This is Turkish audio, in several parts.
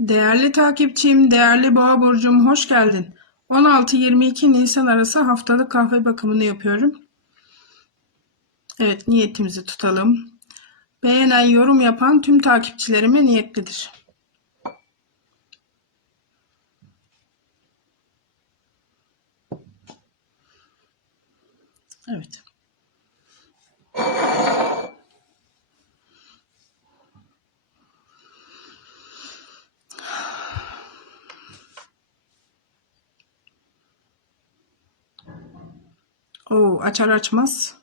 Değerli takipçim, değerli boğa burcum hoş geldin. 16-22 Nisan arası haftalık kahve bakımını yapıyorum. Evet niyetimizi tutalım. Beğenen, yorum yapan tüm takipçilerime niyetlidir. Evet. Oo, açar açmaz.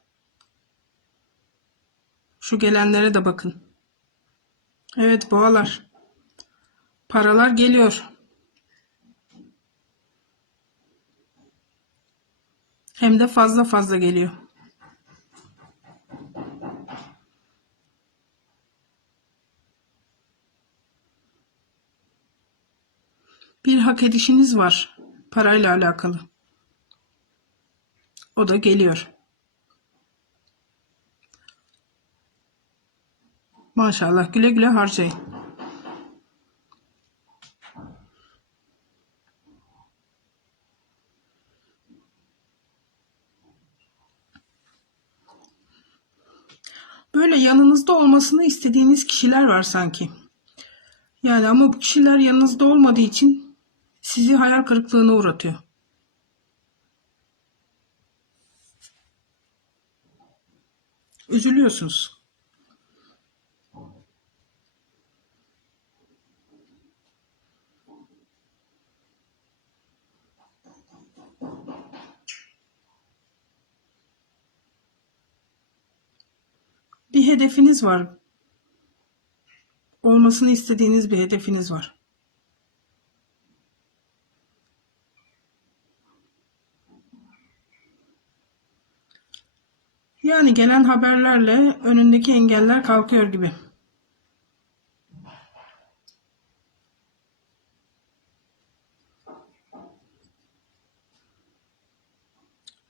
Şu gelenlere de bakın. Evet boğalar. Paralar geliyor. Hem de fazla fazla geliyor. Bir hak edişiniz var parayla alakalı. O da geliyor. Maşallah güle güle harcayın. Böyle yanınızda olmasını istediğiniz kişiler var sanki. Yani ama bu kişiler yanınızda olmadığı için sizi hayal kırıklığına uğratıyor. Üzülüyorsunuz. Bir hedefiniz var. Olmasını istediğiniz bir hedefiniz var. Yani gelen haberlerle önündeki engeller kalkıyor gibi.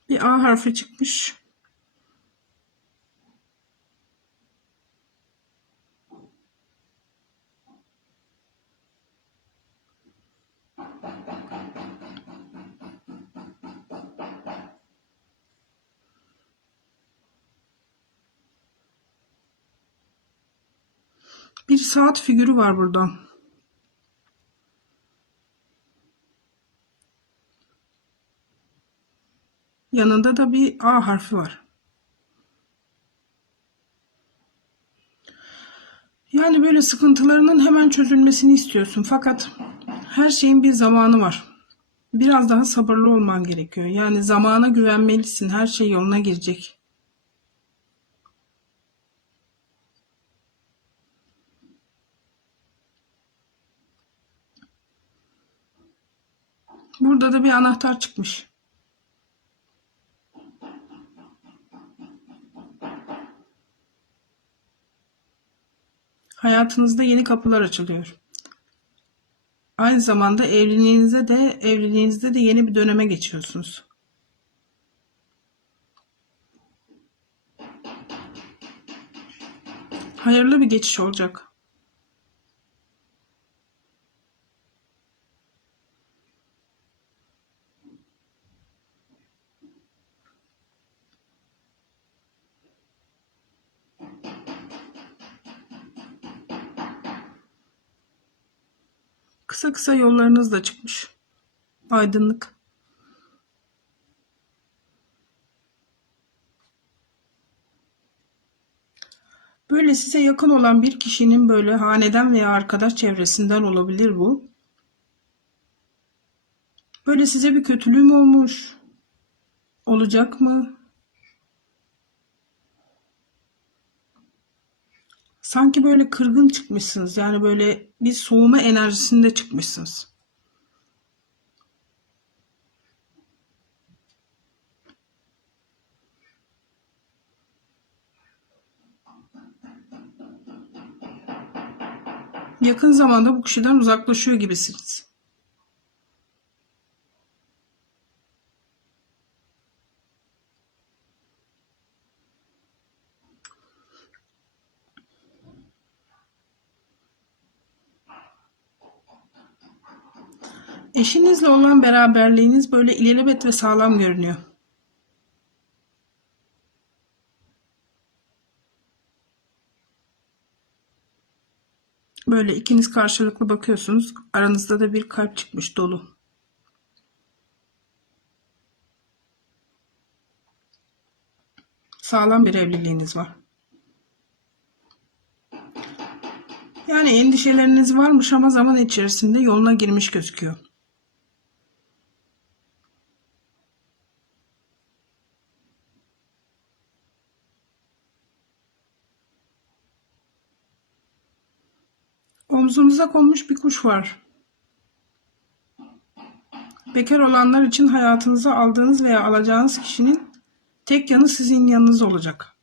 Bir A harfi çıkmış. Bir saat figürü var burada. Yanında da bir A harfi var. Yani böyle sıkıntılarının hemen çözülmesini istiyorsun. Fakat her şeyin bir zamanı var. Biraz daha sabırlı olman gerekiyor. Yani zamana güvenmelisin. Her şey yoluna girecek. Burada da bir anahtar çıkmış. Hayatınızda yeni kapılar açılıyor. Aynı zamanda evliliğinize de evliliğinizde de yeni bir döneme geçiyorsunuz. Hayırlı bir geçiş olacak. Kısa kısa yollarınız da çıkmış. Aydınlık. Böyle size yakın olan bir kişinin böyle haneden veya arkadaş çevresinden olabilir bu. Böyle size bir kötülüğü mü olmuş? Olacak mı? Sanki böyle kırgın çıkmışsınız. Yani böyle bir soğuma enerjisinde çıkmışsınız. Yakın zamanda bu kişiden uzaklaşıyor gibisiniz. Eşinizle olan beraberliğiniz böyle ilelebet ve sağlam görünüyor. Böyle ikiniz karşılıklı bakıyorsunuz. Aranızda da bir kalp çıkmış dolu. Sağlam bir evliliğiniz var. Yani endişeleriniz varmış ama zaman içerisinde yoluna girmiş gözüküyor. Omzunuza konmuş bir kuş var. Bekar olanlar için hayatınıza aldığınız veya alacağınız kişinin tek yanı sizin yanınız olacak.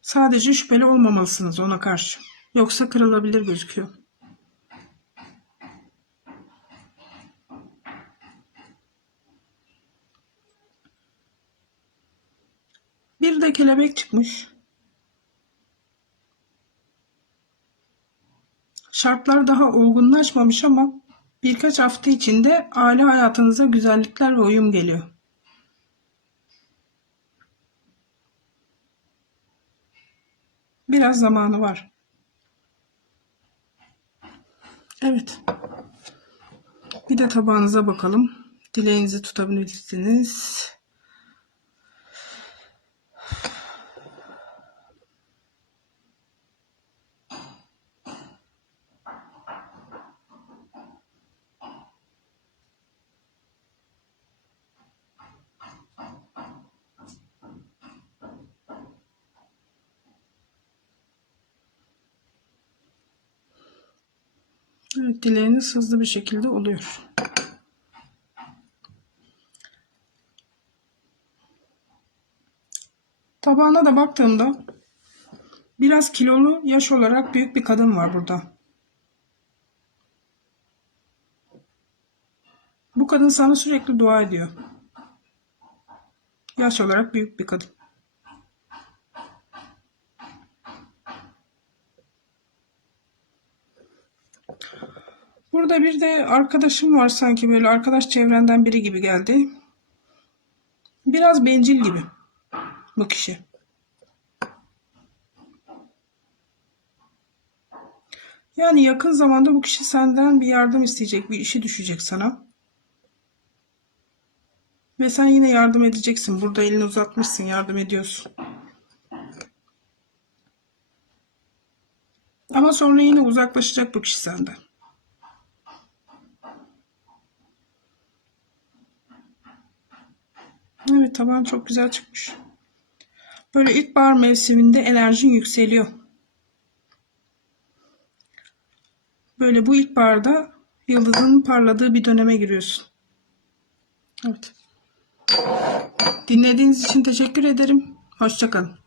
Sadece şüpheli olmamalısınız ona karşı. Yoksa kırılabilir gözüküyor. Bir de kelebek çıkmış. Şartlar daha olgunlaşmamış ama birkaç hafta içinde aile hayatınıza güzellikler ve uyum geliyor. Biraz zamanı var. Evet. Bir de tabağınıza bakalım. Dileğinizi tutabilirsiniz. Dileğiniz hızlı bir şekilde oluyor. Tabağına da baktığımda biraz kilolu, yaş olarak büyük bir kadın var burada. Bu kadın sana sürekli dua ediyor. Yaş olarak büyük bir kadın. Burada bir de arkadaşım var sanki böyle arkadaş çevrenden biri gibi geldi. Biraz bencil gibi bu kişi. Yani yakın zamanda bu kişi senden bir yardım isteyecek, bir işi düşecek sana. Ve sen yine yardım edeceksin. Burada elini uzatmışsın, yardım ediyorsun. Ama sonra yine uzaklaşacak bu kişi senden. Evet taban çok güzel çıkmış. Böyle ilkbahar mevsiminde enerjin yükseliyor. Böyle bu ilkbaharda yıldızın parladığı bir döneme giriyorsun. Evet. Dinlediğiniz için teşekkür ederim. Hoşçakalın.